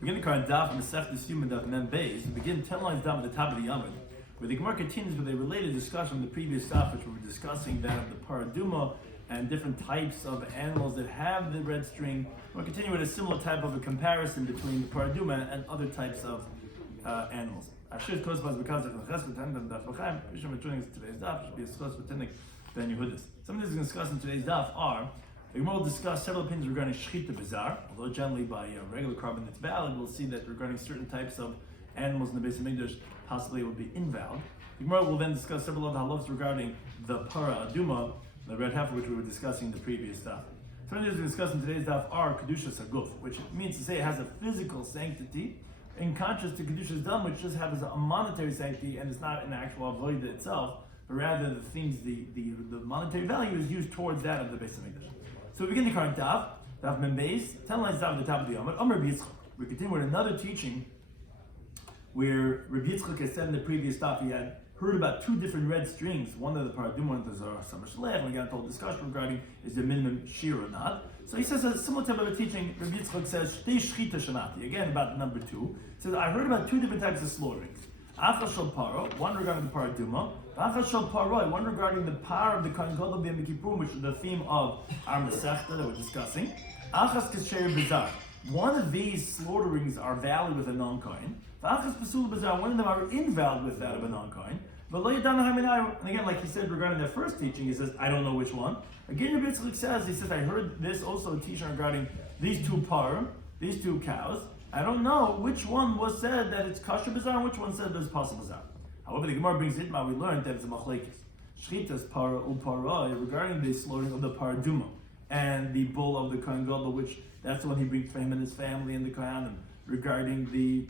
We're going to current Daf Mesech Yoma Daf Mem Beis. We begin 10 lines down at the top of the Yomid, where the Gemara continues with a related discussion of the previous Daf, which we were discussing that of the paraduma and different types of animals that have the red string. We'll continue with a similar type of a comparison between the paraduma and other types of animals. Ashir Kosbaz because of the Chesed and Daf L'chaim. Rishon returning to today's Daf should be a Schos V'Tinnik Ben Yehudis. Some of these we're going to discuss in today's Daf are. The Gemara will discuss several opinions regarding Shechita Bizarre, although generally by regular carbon it's valid. We'll see that regarding certain types of animals in the base of English, possibly it would be invalid. The Gemara will then discuss several other halachos regarding the para aduma, the red heifer, which we were discussing in the previous daf. Some of these we're discussing in today's daf are Kedusha Saguf, which means to say it has a physical sanctity, in contrast to Kedusha's Dam, which just has a monetary sanctity and it's not an actual avodah itself, but rather the things, the monetary value is used towards that of the base of English. So we begin the current Daf Mem Beis, 10 lines down at the top of the Yomid. Rabbi Yitzchak. We continue with another teaching where Rabbi Yitzchak has said in the previous Daf he had heard about two different red strings, one of the paradum, one of the Zara Summer Shalech, and we got a whole discussion regarding is there minimum shiur or not. So he says a similar type of a teaching. Rabbi Yitzchak says, Shtei Shchita Shanati, again about number 2. He says, I heard about two different types of slaughterings. Achas Shal Paro, one regarding the paraduma, Achas Shal Paroi, one regarding the power of the Kohen Gadol B'Yom Kippurim, which is the theme of our Masechta that we're discussing. Achas Kasher Bizarre. One of these slaughterings are valid with a non-Kohen. Achas Pasul Bizarre, one of them are invalid with that of a non-Kohen. And again, like he said regarding the first teaching, he says, I don't know which one. Again, Rabbi Yitzchak says, he says, I heard this also a teaching regarding these two parim, these two cows. I don't know which one was said that it's kasher bizarre and which one said there's possible bizarre. However, the Gemara brings it, we learned that it's a machlekes. Shchitas para uparoi regarding the slaughtering of the paraduma and the bull of the Kohen Gadol, which that's the one he brings for him and his family and the Kohanim regarding the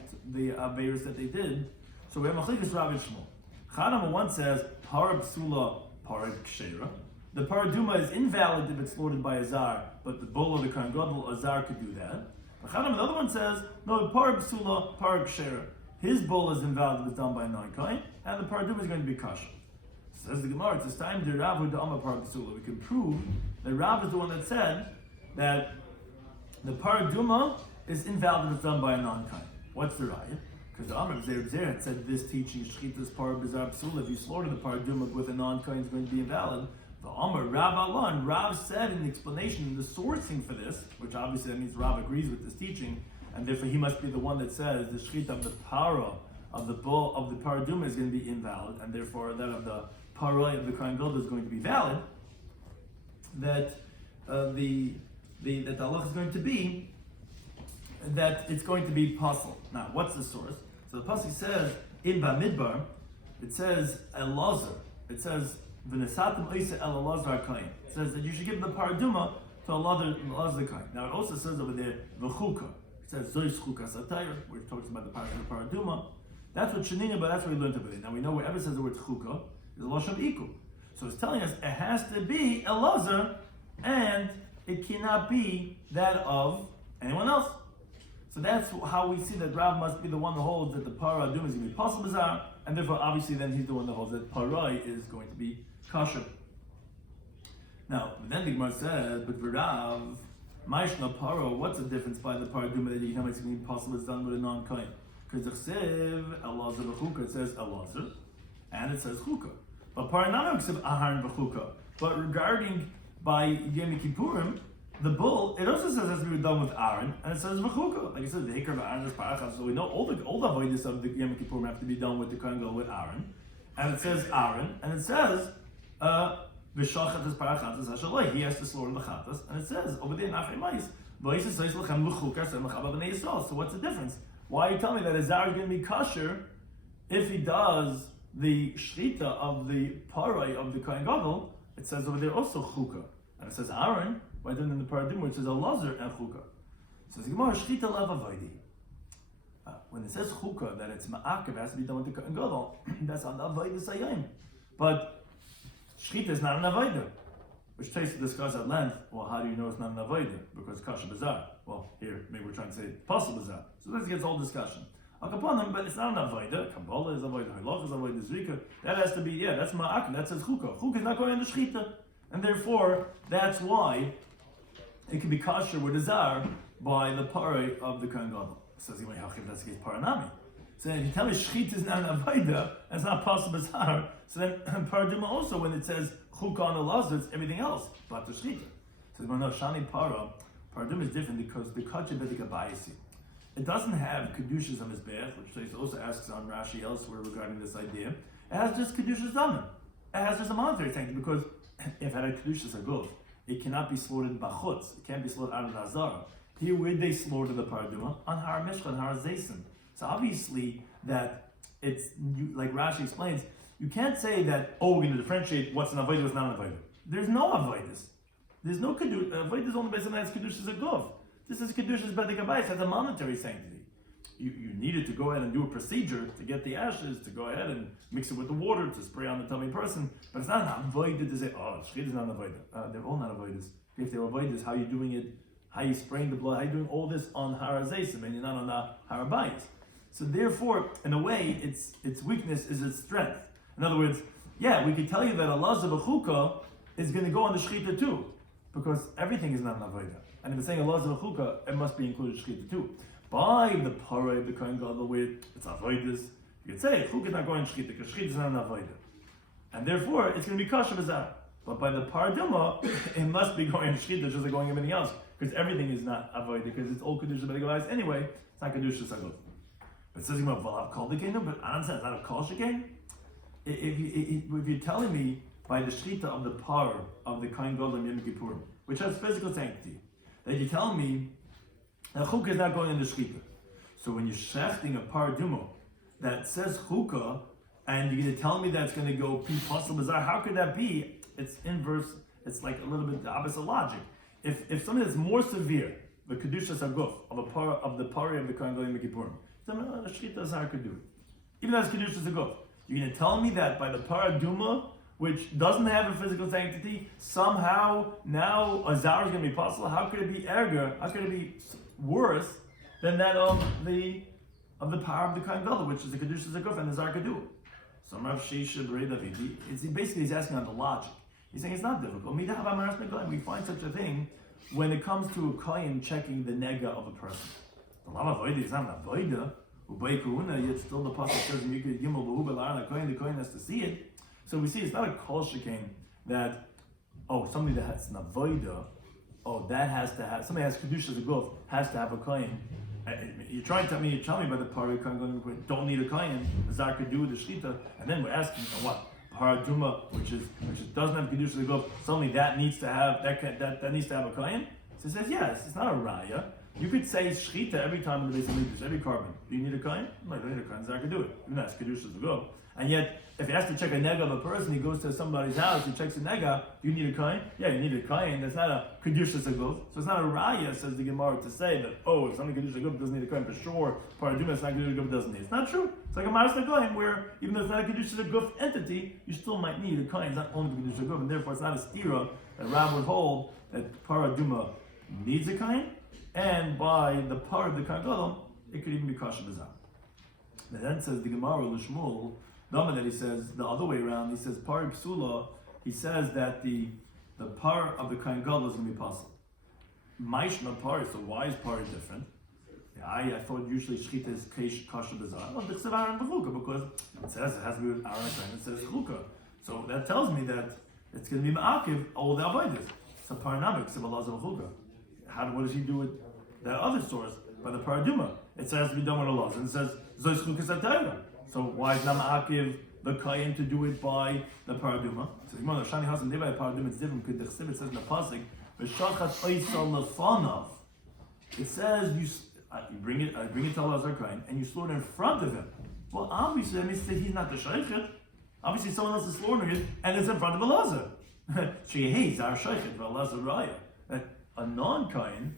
aveiros that they did. So we have machlekes Rav and Shmuel. Chanama one says para psula para kshera. The paraduma is invalid if it's slaughtered by a zar, but the bull of the Kohen Gadol, a zar could do that. Chanam, the other one says no para psula para kshera. His bull is invalid if it's done by a non-kohen, and the paraduma is going to be kosher. Says the Gemara, it's this time the Rav with the Amma paraduma. We can prove that Rav is the one that said that the paraduma is invalid if it's done by a non-kohen. What's the raya? Because the Amr Zer had said this teaching Shchitas Par Bizar Psula, if you slaughter the paraduma with a non-kohen, is going to be invalid. The Amr Rav Alon, Rav said in the explanation, in the sourcing for this, which obviously that means Rav agrees with this teaching, and therefore he must be the one that says the shchita of the para of the bull of the paraduma is going to be invalid, and therefore that of the paroi of the Kohen Gadol is going to be valid. That that the halach is going to be that it's going to be pasul. Now, what's the source? So the pasuk says in Bamidbar, it says Elazar. It says v'nesatim oisa el Elazar kohen. It says that you should give the paraduma to Elazar kohen. Now it also says over there v'chuka. It says Zois Chukas Atayr, where it talks about the parsha of paraduma. That's what Shanina, but that's what we learned over there. Now we know wherever it says the word Chuka is a Lashon Iku. So it's telling us it has to be Elazar, and it cannot be that of anyone else. So that's how we see that Rav must be the one that holds that the paraduma is going to be possible bizarre, and therefore obviously then he's the one that holds that parai is going to be kosher. Now, then the Gemara says, but for Rav, Maishna Paro, what's the difference by the paraduma that you know it's going to be possible it's done with a non-kohen? Because it says Elazar v'chuka, it says Elazar, and it says chuka. But paranam says Aharon v'chuka. But regarding by Yom Kippurim, the bull, it also says it has to be done with Aaron, and it says v'chuka. Like I said, the hikar of Aaron is parachas, so we know all the avodas of the Yom Kippurim have to be done with the Kohen Gadol with Aaron, and it says Aaron, and it says V'shachat is parachat is hashaloi. He has to slaughter the chatas, and it says over there in Achrei Ma'is, v'yisas sois lechem l'chukar sem l'chava b'nei Yisrael. So what's the difference? Why are you telling me that a zar is going to be kosher if he does the shchita of the parai of the Kohen Gadol? It says over there also chukah, and it says Aaron. Why then in the paradum where it says Elazar and chukah? So the Gemara shchita lav avoidi. When it says chukah that it's ma'akev, it has to be done with the Kohen Gadol. That's on the avodah sayim, but shchita is not an avodah, which takes to discuss at length. Well, how do you know it's not an avodah? Because kasha bizarre. Well, here maybe we're trying to say possible bizarre. So this gets all discussion. Akaponim, but it's not an avodah. Kabbalah is avodah. Halach is avodah. Zrika. That has to be that's ma'akim. That says chukah. Chukah is not going into shchita, and therefore that's why it can be kosher with a zar by the pare of the Kohen Gadol. Says Yomay, how that's the case paranami? So if you tell me shchita is not an avodah, it's not possible bizarre. So then paraduma also, when it says chukah on the it's everything else but the shchita. So well, no, shani paraduma is different because the kacha bedika bayisi. It doesn't have kedushas on his bath, which also asks on Rashi elsewhere regarding this idea. It has just kedushas damen. It has just a monetary sanctity because if it had a kedushas aguf, it cannot be slaughtered bachutz. It can't be slaughtered out of the hazara. Here, where they slaughter the paraduma on har mishcha, on har zaysin. So obviously that it's like Rashi explains. You can't say that we're going to differentiate what's an avodah, what's not an avodah. There's no avodas. There's no kedusha. Avodah is only based on that kedushas aguf. This is kedushas bedek abayis, has a monetary sanctity. You needed to go ahead and do a procedure to get the ashes, to go ahead and mix it with the water, to spray on the tummy person. But it's not an avodah to say, oh, shchit is not an avodah. They're all not avodas. If they're avodas, how are you doing it? How are you spraying the blood? How are you doing all this on har zaysim and you're not on the har abayis? So therefore, in a way, its weakness is its strength. In other words, yeah, we could tell you that Allah Zabachukah is going to go on the shchita too, because everything is not an avodah. And if it's saying Allah Zabachukah, it must be included shchita too. By the parah of the Kohen Gadol, where it's avodas, you could say chukah is not going shchita because shchita is not an avodah, and therefore it's going to be kasha b'zar. But by the paraduma, it must be going shchita just like going everything else, because everything is not avodah, because it's all kedusha b'legavayis anyway. It's not kedusha saguf. But it says about Valav Kol Dekenu, but Anan says not a Kol Shekain. If you're telling me by the shchita of the par of the Kohen Gadol and Yom Kippurim, which has physical sanctity, that you're telling me that chukah is not going in the shchita. So when you're shechting a paraduma that says chukah, and you're going to tell me that it's going to go pi pasal bazar, how could that be? It's inverse. It's like a little bit the opposite logic. If something that's more severe, the kedushas haguf of the pari of the Kohen Gadol and Yom Kippurim, then the shchita azar could do it. Even as kedushas haguf, you're going to tell me that by the paraduma, which doesn't have a physical sanctity, somehow now azar is going to be possible. How could it be erger? How could it be worse than that of the power of the Kohen Gadol, which is the kedushas haguf, and azar could do it? So Rav Sheisha David, basically he's asking on the logic. He's saying it's not difficult. We find such a thing when it comes to a kohen checking the nega of a person. The lama avodah is not an avodah. Yet still the pasuk says the kohen has to see it. So we see it's not a kol shekain that somebody that has an avodah, that has to have somebody has kedushas aguf has to have a kohen. You're trying to tell me by the pari kohen don't need a kohen. Azar could do the shchita, and then we're asking what paraduma, which doesn't have kedushas aguf. Suddenly that needs to have that needs to have a kohen. So it says yes, it's not a raya. You could say shchita every time in the base of Mikdash, every carbon. Do you need a kohen? No, you don't need a kohen. Azar could do it. Even that's kedushas aguf. And yet, if he has to check a nega of a person, he goes to somebody's house, he checks a nega, do you need a kohen? Yeah, you need a kohen. That's not a kedushas aguf. So it's not a raya, says the Gemara, to say that, if something kedushas aguf doesn't need a kohen for sure, paraduma it's not kedushas aguf doesn't need. It's not true. It's like a maras kohen, where even though it's not a kedushas aguf entity, you still might need a kohen. It's not only kedushas aguf, and therefore it's not a stira that Rab would hold that paraduma needs a kohen, and by the part of the Kohen Gadol, it could even be kasha b'zar. And then says the Gemara l'shmul, that he says the other way around. He says pari psula. He says that the par of the Kohen Gadol is going to be possible. Maishma pari. So why is pari different? I thought usually shchita is kasha b'zar. Well, it's Aaron b'chuka because it says it has to be with Aaron and it says chuka. So that tells me that it's going to be ma'akiv all the avodas. It's a paranamic sibalaz b'chuka. What does he do with that other source by the paraduma? It says to be done with Allah, and it says zois chukas atayra. So why is not ma'akiv the kohen to do it by the paraduma? So the Shani Hasan by the paraduma it's different because the chsivit says in the pasuk v'shachat oisal lefanav. It says you bring it to Allah kohen and you slaughter in front of him. Well, obviously that means that he's not the shaychet. Obviously someone else is slaughtering it and it's in front of Elazar. Shehe's our shaychet for Elazar raya. A non-kohen,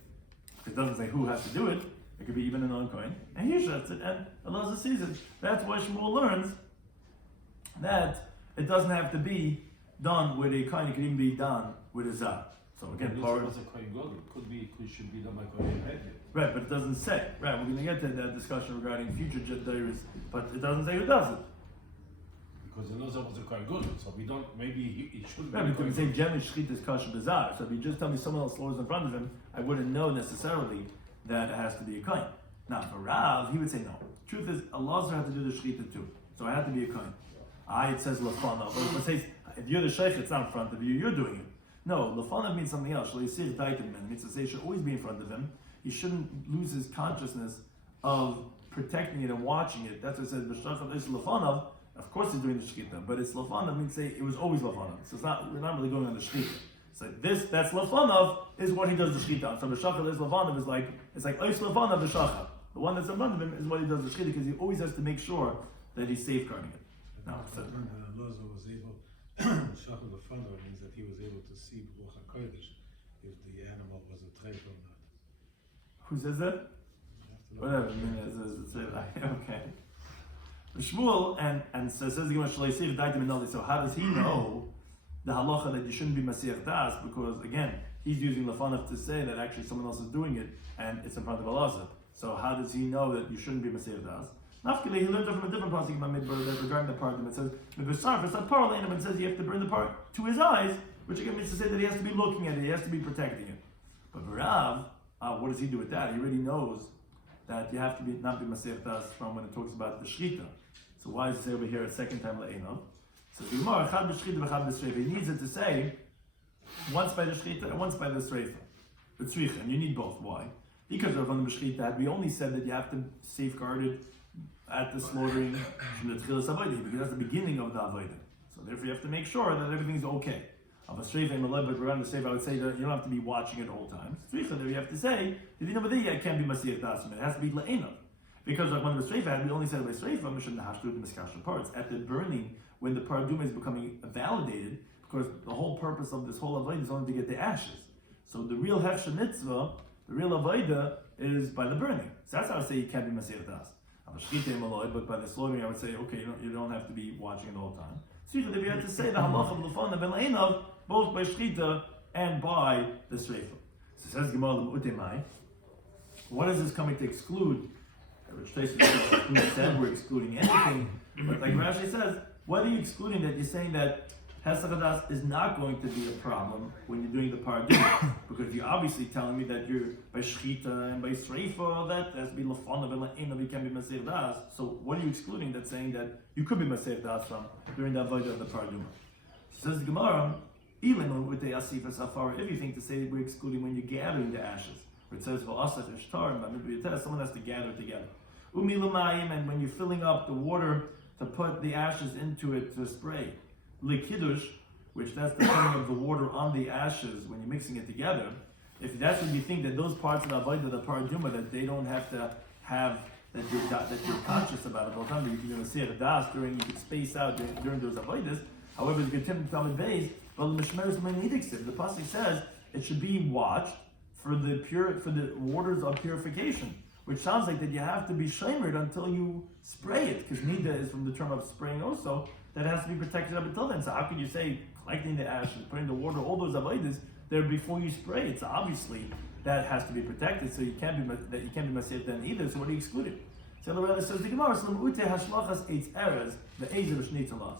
it doesn't say who has to do it. It could be even a non-kohen, and he shuts it, and Elazar sees it. That's why Shmuel learns that it doesn't have to be done with a kohen; it could even be done with a zah. So again, part of should be done by kohen. Right, but it doesn't say. Right, we're going to get to that discussion regarding future diaries, but it doesn't say who does it. Because Elazar was a kohen good, so we don't. Maybe it should be. Right, because we say generally shchita is kasher b'zar. So if you just tell me someone else slaughters in front of him, I wouldn't know necessarily that it has to be a kohen. Now for Rav, he would say no. Truth is, Allah had to do the shechita too, so I had to be a kohen. It says lefanav. But let's say if you're the sheikh, it's not in front of you. You're doing it. No, lefanav means something else. Shleisir daitim means to say he should always be in front of him. He shouldn't lose his consciousness of protecting it and watching it. That's what it says. B'shachar is lefanav. Of course, he's doing the shechita, but it's lefanav means say it was always lefanav. So it's not. We're not really going on the shechita. It's like this. That's lefanav is what he does the shechita on. So b'shachar is lefanav is like it's like ois lefanav b'shachar. The one that's in front of him is what he does the shechita because he always has to make sure that he's safeguarding it. No, so. Loza was able, Shachar Lefanav means that he was able to see Ruach HaKodesh if the animal was a treif or not. Who says that? Whatever. I mean, it's okay. Shmuel and says the Gemara Shleisir Daitim Minoli. So how does he know the halacha that you shouldn't be Masir Das? Because again, he's using Lefanav to say that actually someone else is doing it and it's in front of Allah. So how does he know that you shouldn't be Masir Das? Nafkili, he learned it from a different pasuk in Midbar that regarding the part it says Mibasar, it's not parallel, it says you have to burn the part to his eyes, which again means to say that he has to be looking at it, he has to be protecting it. But Rav, what does he do with that? He already knows that you have to be not be Masir Das from when it talks about the Shechita. So why does it say over here a second time La'enov? So the Gemara, Chad b'Shechita v'Chad b'Sreifa. He needs it to say once by the Shechita and once by the Sreifa. The Tzricha, and you need both. Why? Because of on the B'Shechita, we only said that you have to safeguard it at the slaughtering from the Tchilas Avodah, because that's the beginning of the Avodah. So therefore you have to make sure that everything's okay. Of a Sreifa and a Lev, but we're going to say, I would say that you don't have to be watching it all times. Tzricha, there you have to say, if you know there, it can't be Masir Das, it has to be La'enov. Because like when the Sreifa had, we only said by Sreifa, we shouldn't have to do the Miskasha parts. At the burning, when the Paraduma is becoming validated, because the whole purpose of this whole Avodah is only to get the ashes. So the real Hefsha Mitzvah, the real Avodah, is by the burning. So that's how I say you can't be Masir Das. But by the slaughtering, I would say, okay, you don't have to be watching it all the time. So you have to say the halacha of lefanav and la'enov both by shechita and by the sreifa. So says Gemara l'mu'utemai. What is this coming to exclude? Which said we're excluding anything, but like Rashi says, what are you excluding? That you're saying that Hesach Hadas is not going to be a problem when you're doing the paraduma, because you're obviously telling me that you're by shechita and by sreifa, that has to be lefanav and la'enov, you can't be masir das. So what are you excluding? That's saying that you could be masir das from during the avodah of the paraduma. Says the Gemara, if you think to say we're excluding when you're gathering the ashes, where it says someone has to gather together. And when you're filling up the water to put the ashes into it to spray. Likiddush, which that's the putting of the water on the ashes when you're mixing it together. If that's what you think that those parts of the avodah, the paraduma, that they don't have to have that you're conscious about it all the time, you're going to see it das during you can space out during those avodas. However, the Getim Talmud Beis, well, the pasuk says it should be watched for the waters of purification, which sounds like that you have to be shamered until you spray it, because nida is from the term of spraying also. That has to be protected up until then. So how can you say collecting the ashes, putting the water, all those avodas there before you spray it? So obviously that has to be protected. So you can't be masir then either. So what are you excluding? So the Rebbe says the Gemara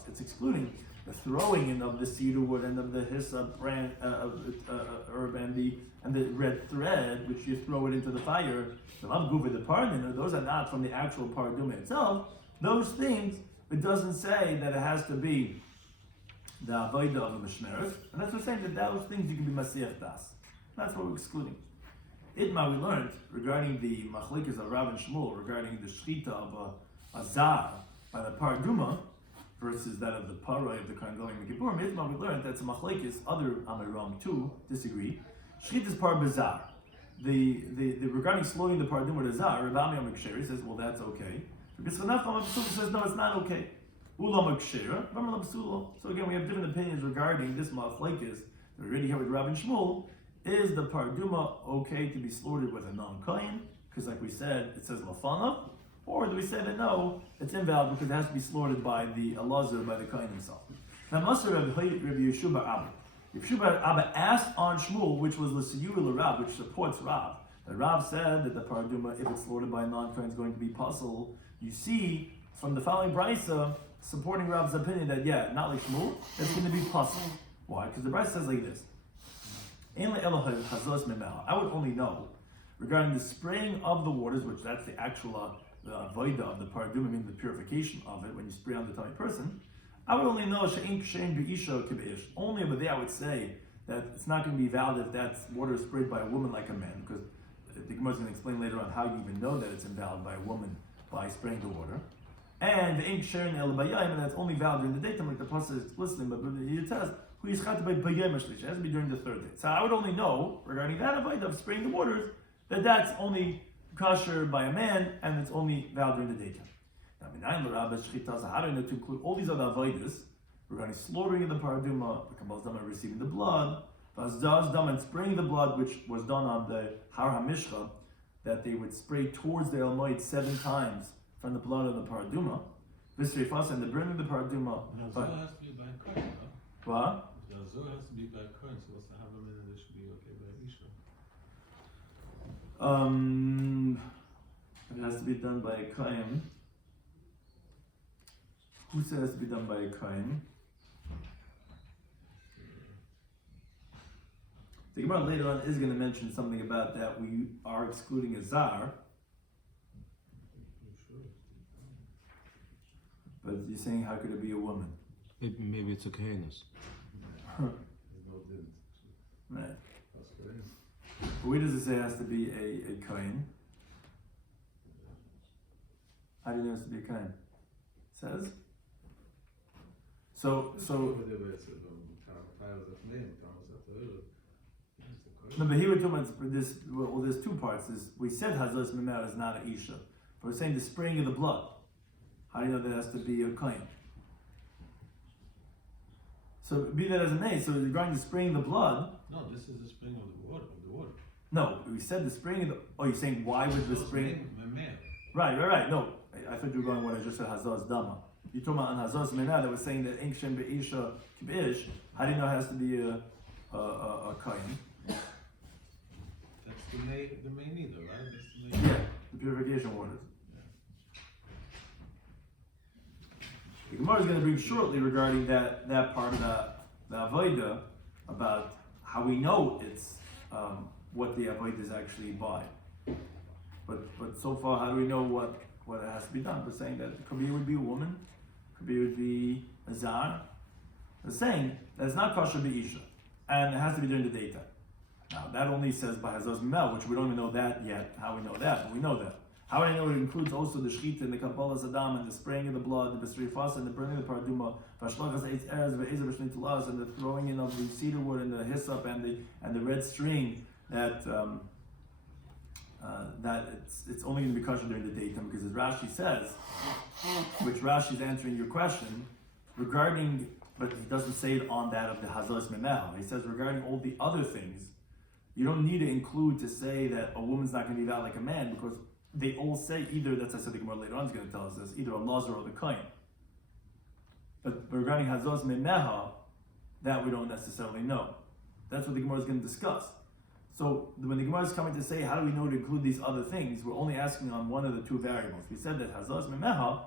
it's excluding the throwing in of the cedar wood and of the hyssop brand herb and the red thread, which you throw it into the fire. Those are not from the actual paraduma itself. Those things. It doesn't say that it has to be the avodah of the mishmeres, and that's what we're saying that those things you can be masir das. That's what we're excluding. Itma we learned regarding the machlekes of Rav and Shmuel regarding the shechita of a zar by the paraduma versus that of the paroi of the Kohen Gadol in Kippurim. Itma we learned that's a machlekes. Other Amiram too disagree. Shechita is par bazar. The regarding slaughtering the paraduma of the zar, Rav Ami Amiksheri says, well, that's okay. Says no, it's not okay. So again, we have different opinions regarding this machlekes. We already here with Rav and Shmuel. Is the paraduma okay to be slaughtered with a non-kohen? Because like we said, it says lafanav. Or do we say that no, it's invalid because it has to be slaughtered by the Elazar, by the kohen himself? Now, Maser Rabbi Yeshua Abba. Yeshua Abba asked on Shmuel, which was the shiur Rav, which supports Rav. The Rav said that the paraduma, if it's slaughtered by a non-kohen, is going to be puzzle. You see from the following brisa supporting Rav's opinion that not like Shmuel, it's going to be puzzle. Why? Because the brisa says like this: I would only know regarding the spraying of the waters, which that's the actual avoida of the paraduma, meaning the purification of it when you spray on the tummy person. I would only know only over there I would say that it's not going to be valid if that's water sprayed by a woman like a man, because the Gemara is going to explain later on how you even know that it's invalid by a woman by spraying the water. And the ink sharing el bayayim, and that's only valid during the daytime, like the pasuk is explicitly, but it says who is chat by bayayim shlish. It has to be during the third day. So I would only know regarding that avodah of spraying the waters that that's only kosher by a man and it's only valid during the daytime. Now, how do you know to include all these other avodas regarding slaughtering of the paraduma, the kabbal's dama receiving the blood, vazdaz dam and spraying the blood, which was done on the har hamishcha, that they would spray towards the elmoid 7 times from the blood of the paraduma, visrifas and the burning of the paraduma. But has to be by coin, no? What? The azor has to be by coin, so what's the have a minute? It should be okay by isha. It has to be done by a kohen. Who says it has to be done by a kohen? The Gemara later on is going to mention something about that. We are excluding a zar. But you're saying, how could it be a woman? Maybe it's a kohenis. Right. Where does it say it has to be a kohen? How do you know it has to be a kohen? It says? So. No, but here we're talking about this. Well, there's 2 parts. We said Hazos Memel is not a Isha. But we're saying the spraying of the blood. How do you know that has to be a kohen? So be that as it may, so regarding the spraying of the blood. No, this is the spring of the water. No, we said the spraying of the. Oh, you're saying why would the spraying? Right. No, I thought you were going what I just said. Hazos Dama. You're talking about on Hazos Memel that was saying that Inkshem Be'isha Kibish. How do you know it has to be a kohen? That's the main neither, right? That's the main. Yeah, the purification waters. The Gemara is going to bring shortly regarding that part of the avodah about how we know it's what the avodah is actually by. But so far, how do we know what has to be done? We're saying that Kabir would be a woman, Kabir would be a zar. We're saying that it's not kosher be'isha, and it has to be during the daytime. Now that only says by Hazos Mimel, which we don't even know that yet. How we know that? But we know that. How do I know it includes also the shechita and the kabbalah sadam and the spraying of the blood, the besrifas and the burning of the paraduma, vashlachas eitz erez ve'ezer b'shnei tulas, and the throwing in of the cedar wood and the hyssop and the red string that it's only going to be kosher during the daytime, because as Rashi says, which Rashi is answering your question regarding, but he doesn't say it on that of the Hazos Memel. He says regarding all the other things, you don't need to include to say that a woman's not going to be valid like a man, because they all say either, that's I said the Gemara later on is going to tell us this, either a Lazar or the Kohen. But regarding Hazos Memeha, that we don't necessarily know. That's what the Gemara is going to discuss. So when the Gemara is coming to say, how do we know to include these other things, we're only asking on one of the 2 variables. We said that Hazos Memeha,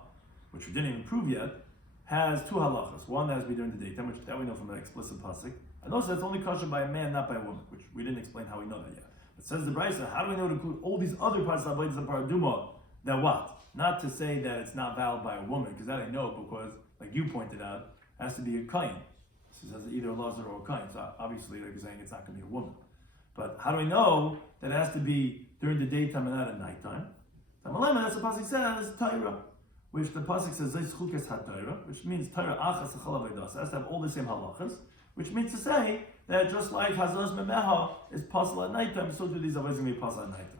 which we didn't even prove yet, has 2 halachas. One that has to be during the daytime, which that we know from an explicit pasuk, and also it's only kosher by a man, not by a woman, which we didn't explain how we know that yet. It says the Brisa, how do we know to include all these other parts of avodas and paraduma? That what? Not to say that it's not valid by a woman, because that I know, because like you pointed out, it has to be a kohen. So it says either a lazar or a kohen. So obviously, like you're saying, it's not going to be a woman. But how do we know that it has to be during the daytime and not at nighttime? That's the pasuk says Torah, which the pasuk says Zeis Chukes HaTorah, which means Torah Achas Chalav Eidas. It has to have all the same halachas, which means to say that just like Hazos Memeha is possible at nighttime, so do these avodas going to be possible at nighttime.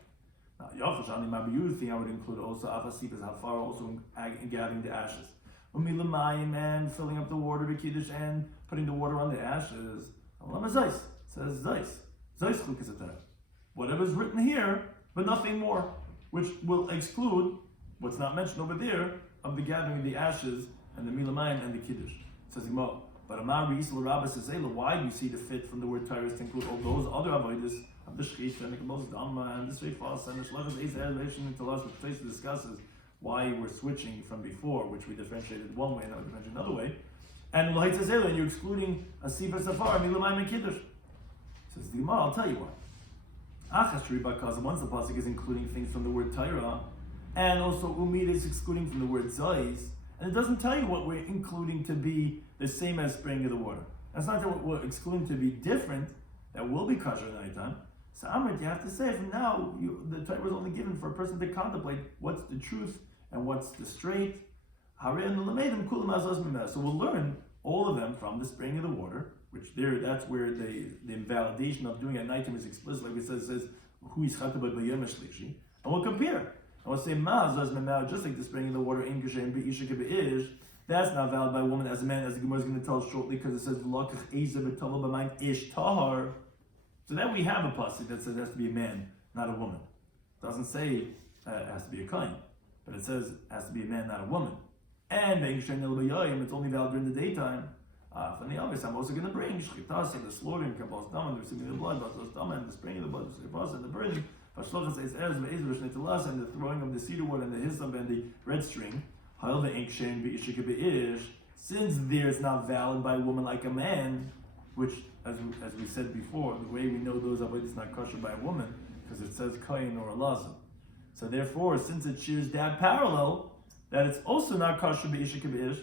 Now, Yochash Ani you think I would include also Afasif as Hafar, also in gathering the ashes. Umilamayim and filling up the water with Kiddush and putting the water on the ashes. Alama Zeis says Zeis. Zeis Chukes HaTorah. Whatever's written here, but nothing more, which will exclude what's not mentioned over there of the gathering of the ashes and the Milamayim and the Kiddush. Says Yoma. But Amar Yisrael Rabbi says, why do you see the fit from the word Torah to include all those other avodas of the shechita and the kabbalah dama and the shreifas and the shlachas eis elevation and talas, which Tosfos discusses why we're switching from before, which we differentiated one way and now we differentiate another way. And Lahit says, and you're excluding a sifa safar, milamayim and kiddush. Says the Gemara, I'll tell you why. Because once the pasuk is including things from the word Torah, and also umid is excluding from the word zayis, and it doesn't tell you what we're including to be the same as spraying of the water. That's not what we're excluding to be different, that will be kosher at night time. So Amrit, you have to say from now, the Torah is only given for a person to contemplate what's the truth and what's the straight. So we'll learn all of them from the spraying of the water, which that's where the invalidation of doing it at night time is explicit, like it says, who is chatabak b'yom shlishi, and we'll compare. And we'll say, just like the spraying of the water in Geshem be'isha kebe'ish, that's not valid by a woman as a man, as the Gemara is going to tell us shortly, because it says v'lakach eza b'tava b'mayin ish tahar. So then we have a pasuk that says it has to be a man, not a woman. It doesn't say it has to be a kohen, but it says it has to be a man, not a woman. And it's only valid during the daytime. From the obvious, I'm also going to bring shchitas and the slaughtering, kabbalas dam, and the receiving of the blood, batos dam, and the spraying of the blood, and the burning, and the throwing of the cedar wood and the hyssop and the red string. Since there's not valid by a woman like a man, which, as we said before, the way we know those avodas is not kosher by a woman, because it says kohen or a lazim. So therefore, since it shares that parallel, that it's also not kosher be'isha kebe'ish,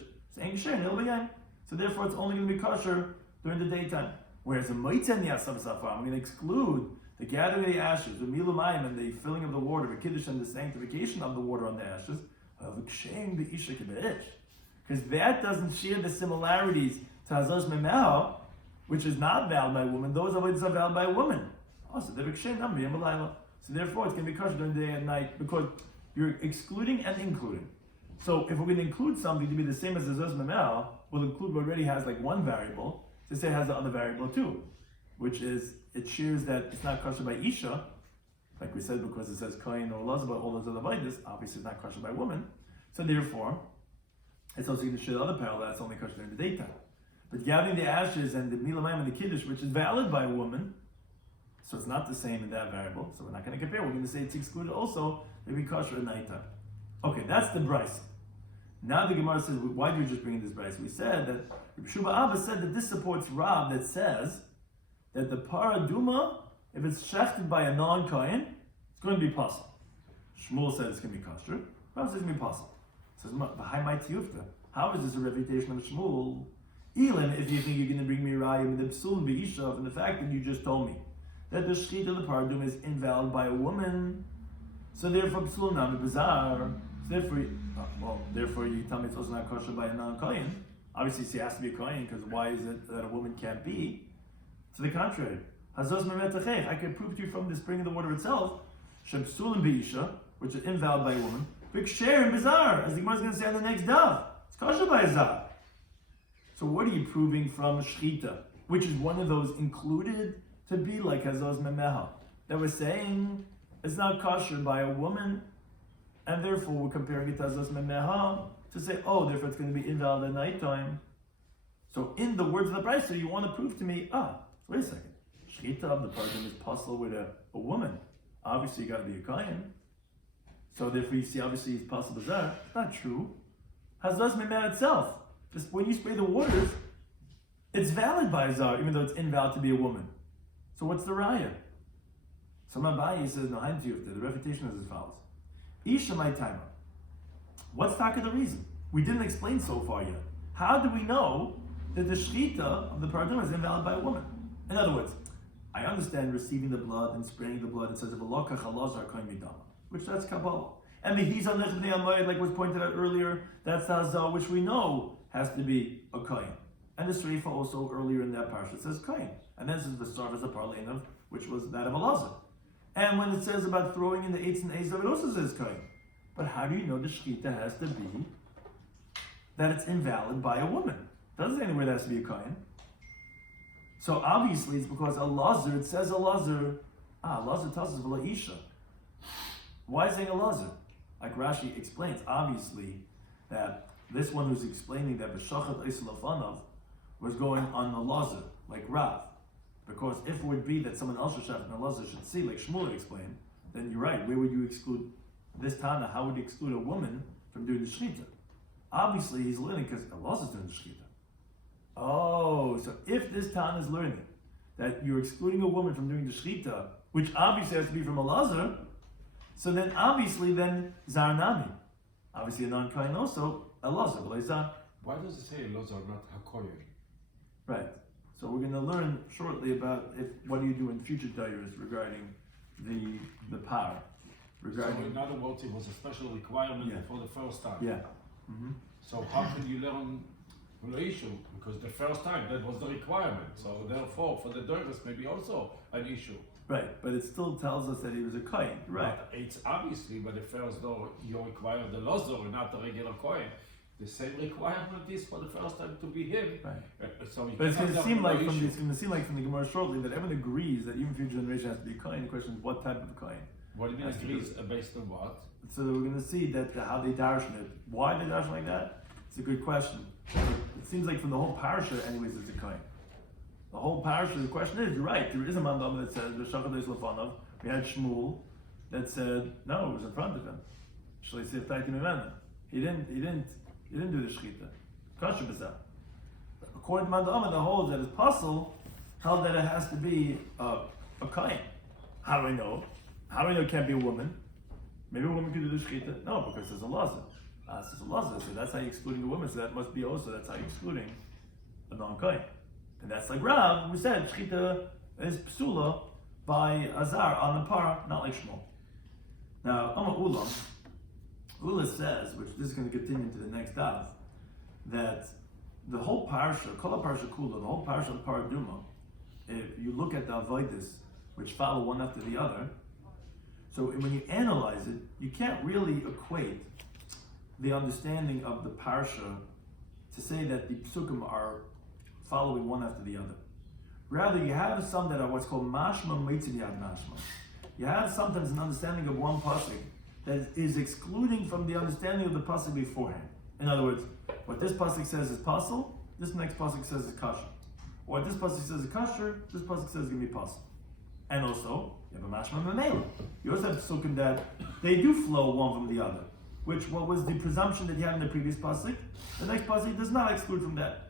so therefore it's only going to be kosher during the daytime. Whereas a moitzen yasam safar, we're going to exclude the gathering of the ashes, the milumayim, and the filling of the water, the kiddush and the sanctification of the water on the ashes, because that doesn't share the similarities to hazos memel, which is not valid by a woman. Those are valid by a woman. So therefore it's going to be kosher during the day and night, because you're excluding and including. So if we're going to include something to be the same as the Zuz Memel, we'll include what already has like one variable, to say it has the other variable too, which is it shares that it's not kosher by Isha, like we said, because it says Kohen or Lazar, but all those other avodas, obviously it's not kosher by woman. So therefore, it's also going to share the other parallel that's only kosher during the daytime. But gathering the ashes and the milamayim and the kiddush, which is valid by a woman, so it's not the same in that variable, so we're not going to compare. We're going to say it's excluded also, maybe kosher at nighttime. Okay, that's the brisa. Now the Gemara says, why do you just bring in this brisa? We said that Rabbi Shloimy Abba said that this supports Rab that says that the paraduma, if it's shechted by a non-kohen, it's going to be possible. Shmuel said it's going to be kosher. Rab says it's going to be possible. Says, how is this a refutation of Shmuel? Even if you think you're going to bring me rayim the psul b'ishav, and the fact that you just told me that the shechita of the paraduma is invalid by a woman, so therefore psul nami bizarre. Therefore you tell me it's also not kosher by a non-kohen. Obviously, it has to be a kohen, because why is it that a woman can't be? To the contrary, hazos memetachech. I can prove to you from the spring of the water itself, shepsulim b'isha, which is invalid by a woman, b'ksher and bizarre, as the Gemara is going to say on the next daf, it's kosher by a zar. So what are you proving from shchita, which is one of those included to be like hazos memeha, that we're saying it's not kosher by a woman, and therefore we're comparing it to hazos memeha to say, oh, therefore it's going to be invalid at nighttime. So in the words of the brisa, you want to prove to me, so wait a second, shchita of the paradum is possible with a woman. Obviously, you got to be a kohen. So therefore, you see, obviously, it's possible zar. It's not true. Hazos memeha itself, just when you spray the waters, it's valid by a zar, even though it's invalid to be a woman. So what's the raya? So Mabayi says, no, the refutation is as follows. Isha my timer. What's taka the reason? We didn't explain so far yet. How do we know that the shchita of the paradum is invalid by a woman? In other words, I understand receiving the blood and spraying the blood. It says, which that's Kabbalah. And the Hizah Nechbnei Amayid, like was pointed out earlier, that's Hazah, which we know has to be a Kohen. And the Sreifa also earlier in that parsha says Kohen. And this is the start of the Parlein, which was that of Elazar. And when it says about throwing in the Eitz and Ezav, it also says Kohen. But how do you know the Shechita has to be that it's invalid by a woman? It doesn't say anywhere that has to be a Kohen. So obviously it's because Elazar, it says Elazar, Elazar tells us V'la Isha. Why is it saying Elazar? Like Rashi explains, obviously, that this one who's explaining that B'shachat Eis Lefanav was going on Elazar, like Rav. Because if it would be that someone else should and Elazar should see, like Shmuel explained, then you're right, where would you exclude this Tana? How would you exclude a woman from doing the Shechita? Obviously, he's learning because Elazar's doing the Shechita. Oh, so if this Tana is learning that you're excluding a woman from doing the Shechita, which obviously has to be from a Lazar, so then obviously then Zarnami. Obviously a non-Kohen also, a Lazar, Why does it say Elazar, not Hakoyen? Right. So we're going to learn shortly about what do you do in future dayers regarding the power. So in other words, it was a special requirement for the first time. Yeah. Mm-hmm. So how can you learn issue? Because the first time that was the requirement. So therefore, for the Doris, maybe also an issue. Right, but it still tells us that he was a Kohen. Right. But it's obviously by the first door you require the Lazar and not the regular Kohen. The same requirement is for the first time to be him. Right. So but it's going to seem like from the Gemara shortly that everyone agrees that even future generation has to be a Kohen. The question is what type of Kohen. What do you mean agrees based on what? So we're going to see that how they darshan it. Why they darshan like that? It's a good question. It seems like from the whole parasha, anyways, it's a Kohen. The whole parasha, the question is, you're right, there is a mandam that says, we had Shmuel that said, no, it was in front of him. He didn't do the shechita. Kasher b'zah. According to mandam, the holds that his puzzle held that it has to be a Kohen. How do I know? How do I know it can't be a woman? Maybe a woman could do the shechita. No, because there's a lazar. There's a lazar, so that's how you're excluding a woman. So that must be also, that's how you're excluding a non-Kohen. And that's like Rav, who said shechita is psula by Azar on the par, not like Shmuel. Now, Ula says, which this is going to continue to the next daf, that the whole parsha, Kol parsha Kula, the whole parsha of Paraduma, if you look at the avodas, which follow one after the other, so when you analyze it, you can't really equate the understanding of the parsha to say that the psukim are following one after the other. Rather, you have some that are what's called mashma meitzin yad mashma. You have sometimes an understanding of one pasuk that is excluding from the understanding of the pasuk beforehand. In other words, what this pasuk says is pasul, this next pasuk says is kasher. Or what this pasuk says is kasher, this pasuk says is going to be pasul. And also, you have a mashma memela. You also have psukim that they do flow one from the other. Which, what was the presumption that you had in the previous pasuk? The next pasuk does not exclude from that.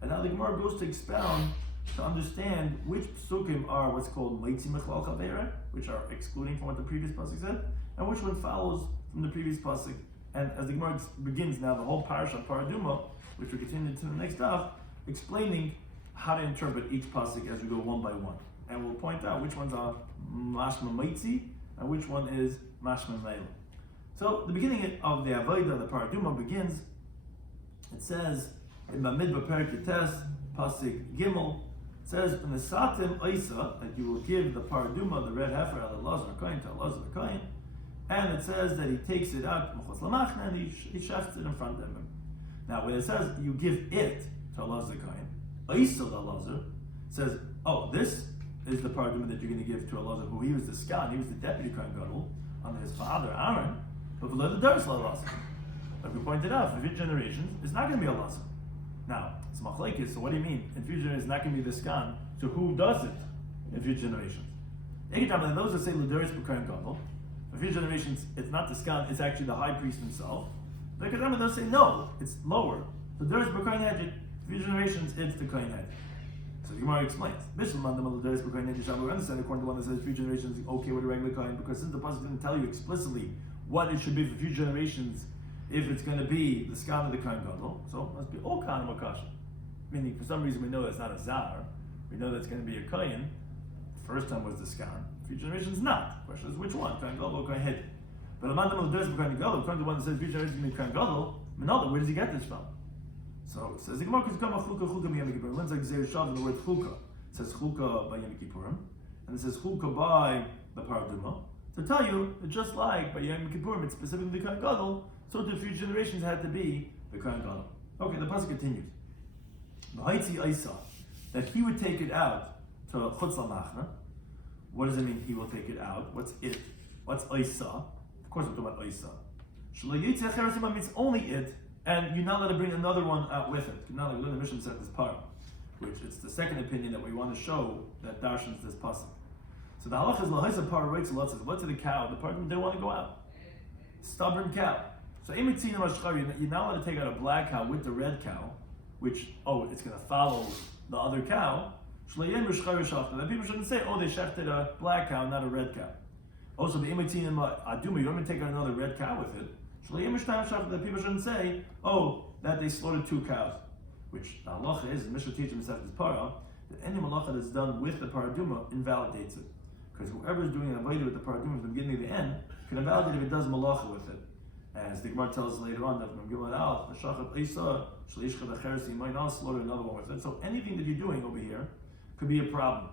And now the Gemara goes to expound to understand which psukim are what's called Meitzi Mechlal Chavera, which are excluding from what the previous pasuk said, and which one follows from the previous pasuk. And as the Gemara begins now the whole parasha Paraduma, which we continue to the next daf, explaining how to interpret each pasuk as we go one by one. And we'll point out which ones are Mashma Meitzi and which one is Mashma Meila. So the beginning of the Avodah, the Paraduma begins, it says, in Bamidbar Perik Yates, Pasuk Gimel, it says, "V'nesatim Oisa," that you will give the Paraduma, the red heifer, al Elazar Kohen, to Elazar Kohen, and it says that he takes it out, and he shafts it in front of him. Now, when it says you give it to Elazar Kohen, Oisa to Elazar, says, oh, this is the Paraduma that you're going to give to Elazar, who he was the skan, he was the deputy Kohen Gadol, under his father Aaron, but below the Doris Elazar. Like we pointed out, for future generations, it's not going to be Elazar. Now, it's machlekes, so what do you mean? In future generations, it's not going to be the skan, so who does it in future generations? And those that say L'Doris B'Kohen Gadol, for future generations, it's not the skan, it's actually the high priest himself. Because those say, no, it's lower. L'Doris B'Kohen Hedjit, for future generations, it's the Kohen Hedjit. So the Gemara explains, L'Doris B'Kohen Hedjit, we understand according to one that says future generations is okay with a regular Kohen, because since the pasuk didn't tell you explicitly what it should be for future generations, if it's going to be the skan of the Kohen Gadol, so it must be all Kohen Makasha. Meaning, for some reason, we know that's not a Zar. We know that's going to be a Kohen. The first time was the skan. Future generations not. The question is which one? Kohen Gadol or Kohen Hedjit? But Amanda L'Doris B'Kohen Gadol, according to one that says future generations is going to be Kohen Gadol, Menalda, where does he get this from? So it says the Gemara Kuzkama Chulka Chulka Yom Kippurim. It lends like Zeir Shav in the word Chulka. It says Chulka by Yom Kippurim, and it says Chulka by the Paraduma. To tell you that just like by Yom Kippurim, it's specifically the Kohen Gadol, so the future generations had to be the Kohen Gadol. Okay, the pasuk continues. V'haitzi Isa, that he would take it out to Chutz L'Machna. What does it mean? He will take it out. What's it? What's Isa? Of course, we're talking about Isa. Shlo means only it, and you're not allowed to bring another one out with it. You're not allowed to learn the mission set this part, which it's the second opinion that we want to show that darshans this pasuk. So the halach is lahaisa par rates a lot says, what to the cow? The part they want to go out. Stubborn cow. So you're not allowed to take out a black cow with the red cow, which, it's going to follow the other cow. That people shouldn't say, oh, they shechted a black cow, not a red cow. Also, the imitin aduma, you don't even take out another red cow with it. That people shouldn't say, oh, that they slaughtered 2 cows. Which the halacha is, Mishnah teaches Masechtas Para, that any malacha that's done with the paraduma invalidates it. Because whoever is doing an avodah with the paraduma from the beginning to the end can invalidate if it does malacha with it. As the Gemara tells us later on, that from Gimel Aleph, the Shachat Isa, Shlishcha the Cheres, you might not slaughter another one with it. So anything that you're doing over here could be a problem.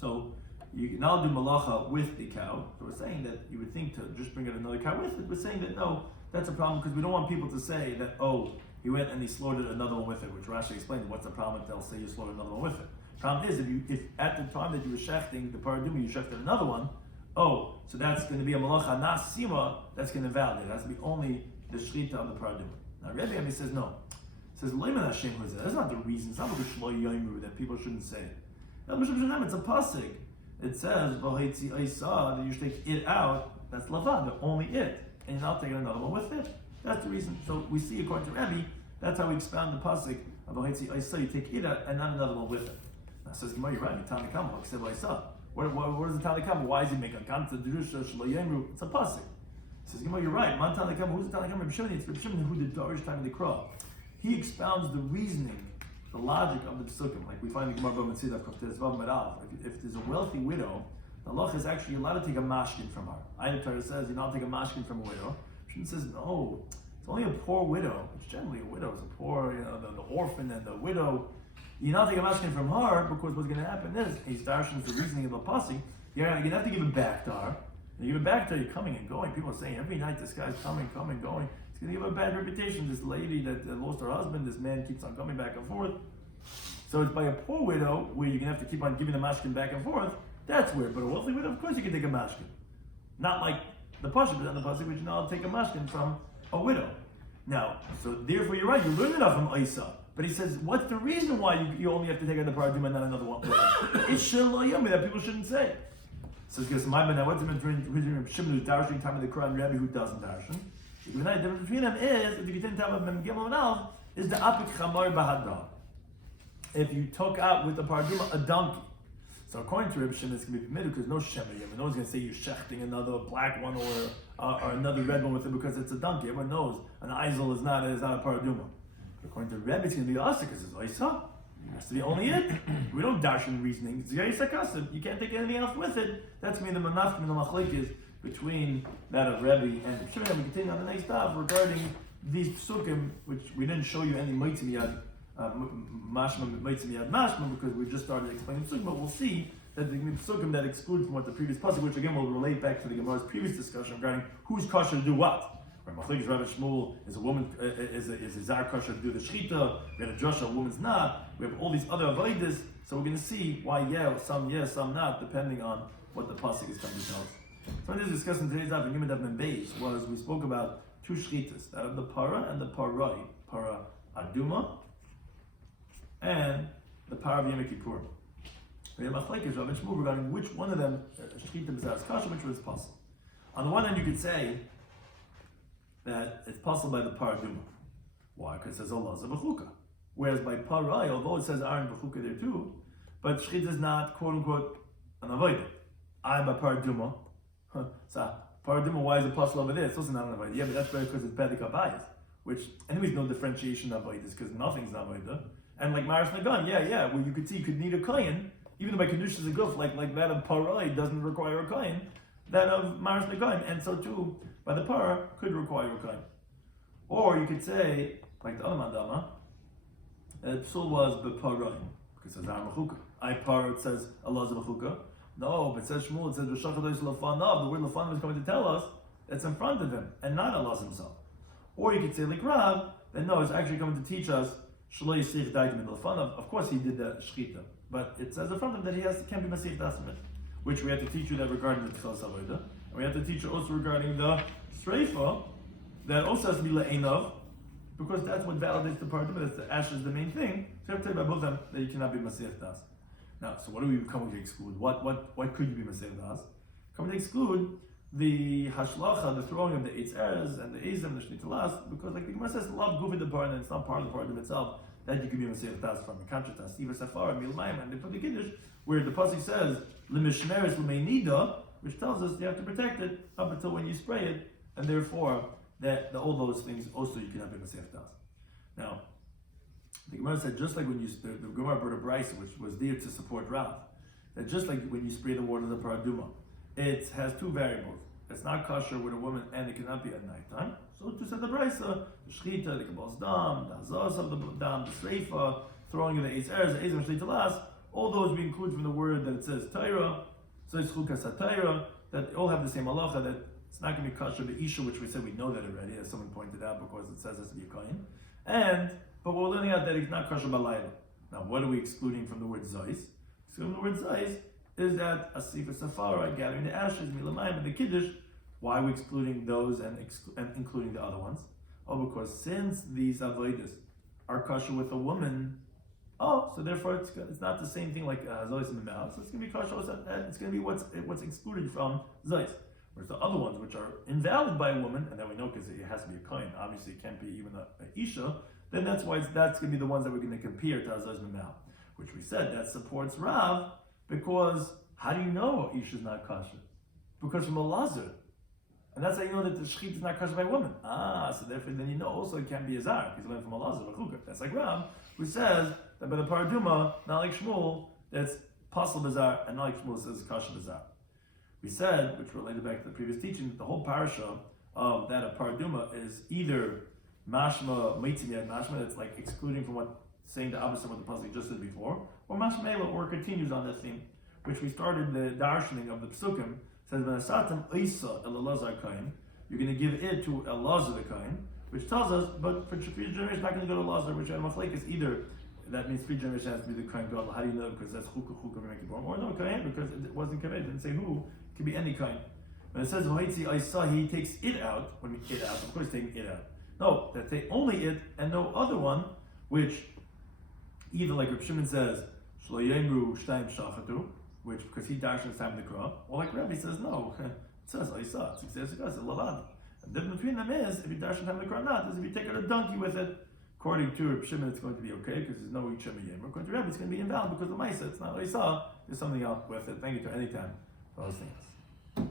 So you can now do malacha with the cow. So we're saying that you would think to just bring in another cow with it. We're saying that no, that's a problem because we don't want people to say that, oh, he went and he slaughtered another one with it, which Rashi explained what's the problem if they'll say you slaughtered another one with it. Problem is, if at the time that you were shechting the paraduma, you shechted another one, oh, so that's going to be a malacha nasima, that's going to invalidate. It has to be only the shrita of the paraduma. Now Rabbi Yomi says no. He says, that's not the reason. It's not Rabbi Shloimy Schwartzberg that people shouldn't say. It's a pasuk. It says, that you should take it out, that's lavad, but only it. And you're not taking another one with it. That's the reason. So we see, according to Rabbi, that's how we expound the pasuk of you take it out and not another one with it. Now says Gemara, you're right. What is the Tanakam? Why is he making a comment? It's a pasuk. Says Gemara, you're right. Man Tanakam, who's the Tanakam? Rabbi Shimon. It's Rabbi Shimon who did Darish time of the crow. He expounds the reasoning, the logic of the psukim. Like we find in Gemara Bava Metzidach Koftes Vav Medav. If there's a wealthy widow, the halacha is actually allowed to take a mashkin from her. Ayin Torah says you're not take a mashkin from a widow. Shimon says no. It's only a poor widow. It's generally a widow. It's a poor, the orphan and the widow. You're not taking a mashkin from her because what's going to happen is he's darshing the reasoning of the pasuk. You're going to have to give it back to her. You give it back to her, you're coming and going. People are saying every night this guy's coming, going. It's going to give her a bad reputation. This lady that lost her husband, this man keeps on coming back and forth. So it's by a poor widow where you're going to have to keep on giving the mashkin back and forth. That's weird. But a wealthy widow, of course, you can take a mashkin. Not like the pasuk, but on the pasuk, which you know, I'll take a mashkin from a widow. Now, so therefore, you're right. You learned it off from Isa. But he says, what's the reason why you only have to take out the paraduma and not another one? It's Yommi that people shouldn't say. So because my man, what's the difference between Shimon who's darshing time of the Quran and Rabbi who doesn't darshan? The difference between them is, if you get into Mem Gimel and Alf, is the apik chamar bahadam. If you took out with the paraduma a donkey. So according to Rabbi Shimon, it's going to be permitted because no Shemayim. No one's going to say you're shechting another black one or another red one with it because it's a donkey. Everyone knows an Eisel is not a paraduma. According to Rebbe, it's going to be Asa because it's Isa. It has to be only it. We don't dash in reasoning. It's Yaisa Kasib. You can't take anything else with it. That's me the manafkim and the machlekes between that of Rebbe and Shimon. We continue on the next daf regarding these psukim, which we didn't show you any maitzim yad mashma because we just started explaining psukim, but we'll see that the psukim that exclude from what the previous pasuk, which again will relate back to the Gemara's previous discussion regarding who's kosher to do what. Rabbi Shmuel is a woman, is a zar kosher to do the shchita. We have a Joshua, a woman's not. We have all these other avodas. So we're going to see why yes, some not, depending on what the pasuk is coming to tell us. So this discussion today's Daf Yomi Daf Beis was we spoke about 2 shchitas, that of the para and the parai, para aduma, and the para of Yom Kippur. We have machlekes Rabbi Shmuel regarding which one of them shchita is kosher, which one is possible. On the one hand, you could say that it's possible by the paraduma. Why? Because it says Allah is a b'chuka. Whereas by parai, although it says Aaron b'chuka there too, but shchit is not quote unquote an avodah. I'm a paraduma. So paraduma, why is it possible over there? It's also not an avodah. Yeah, but that's because it's bedek abayis, which anyways no differentiation of avodah because nothing's an avodah. And like Maris Nagan, yeah, well you could see you could need a kohen, even though by kedusha is a guf, like that of parai doesn't require a kohen, that of Maris Nagan, and so too by the para could require a kohen. Or you could say, like the other mandama, psul was beparai, because it says Armachuka. I para, it says Allah is a b'chuka. No, but it says Shmuel, it says Rishachadoi Lefanav. The word Lefanav is coming to tell us that's in front of him, and not Allah himself. Or you could say, like Rav, that no, it's actually coming to teach us Shaloi Yisich Daitim in Lefanav. Of course he did the Shchita, but it says in front of him that he can be Masich Dasimit, which we have to teach you that regarding the Tzal Savoida. And we have to teach you also regarding the Sreifa, that also has to be Le'enov, because that's what validates the paraduma, that's the ash is the main thing. So you have to tell you about both of them that you cannot be Masech Das. Now, so what do we come to exclude? What could you be Masech Das? Come to exclude the Hashlacha, the throwing of the Eitz Eres and the Ezem, the Shnitalas, because like the Gemara says, love Gufi the part, and it's not part of the paraduma itself. that you can be Masech Das from. In contrast to Asiva Safar, Milmayim, and for the Kiddush, where the pasuk says Lemishmeres Lemeinida, which tells us you have to protect it up until when you spray it, and therefore that all those things also you cannot be Masech Das. Now, the Gemara said just like when you the Gemara brought a brisa which was there to support Rav, that just like when you spray the water of the paraduma, it has two variables. It's not kosher with a woman and it cannot be at nighttime. So to set the brisa, the shchita, the kabbal's dam, the azaz of the dam, the sreifa, throwing in the eitz eres, the eitz shlita las, all those we include from the word that it says Torah, so it's chukas ha-Torah, that they all have the same halacha, that it's not going to be kosher the isha, which we said we know that already, as someone pointed out, because it says it has to be a kohen. But we're learning out that it's not kosher balayla. Now, what are we excluding from the word zayis? Excluding the word zayis is that asifa safara, gathering the ashes, milamayim, and the kiddush. Why are we excluding those and including the other ones? Oh, because since these avodas are kosher with a woman, so therefore it's not the same thing like zayis in the mouth. So it's going to be kosher. It's going to be what's excluded from zayis. Whereas the other ones, which are invalid by a woman, and that we know because it has to be a kohen, obviously it can't be even a isha, then that's why that's going to be the ones that we're going to compare to Azaz Memel, which we said that supports Rav, because how do you know isha is not kosher? Because from a lazar. And that's how you know that the shchit is not kosher by a woman. So therefore then you know also it can't be a zar, because it went from a lazar, a chukah. That's like Rav, who says that by the paraduma, not like Shmuel, that's possible bazar, and not like Shmuel says kosher bazar. We said, which related back to the previous teaching, that the whole parasha of that of paraduma is either mashma mitzvah mashma, that's like excluding from what saying the opposite of what the pasuk just said before, or mashma ela, or continues on that theme, which we started the darshaning of the psukim. Says v'nasatam isa elazar kain, you're going to give it to Elazar the kain, which tells us, but for 3 generations not going to go to Elazar, which is either that means 3 generations has to be the kain god. How do you know? Because that's chukah v'mekiborn, or no kain because it wasn't kain. It didn't say who. It could be any kain. When it says v'haitzi isa, he takes it out. When we it out, of course taking it out. No, that they only it and no other one, which either like Rabbi Shimon says, Shlo Yemru Shtayim Shachatu, which because he dashes time to Kra, or like Rabbi says, no, it says Isa, it says Lalad. The difference between them is if you dash time to Kra not, is if you take out a donkey with it. According to Rabbi Shimon, it's going to be okay because there's no Yom Yemru. According to Rabbi, it's going to be invalid because the Maisa, it's not Isa, there's something else with it. Thank you to any time for those things.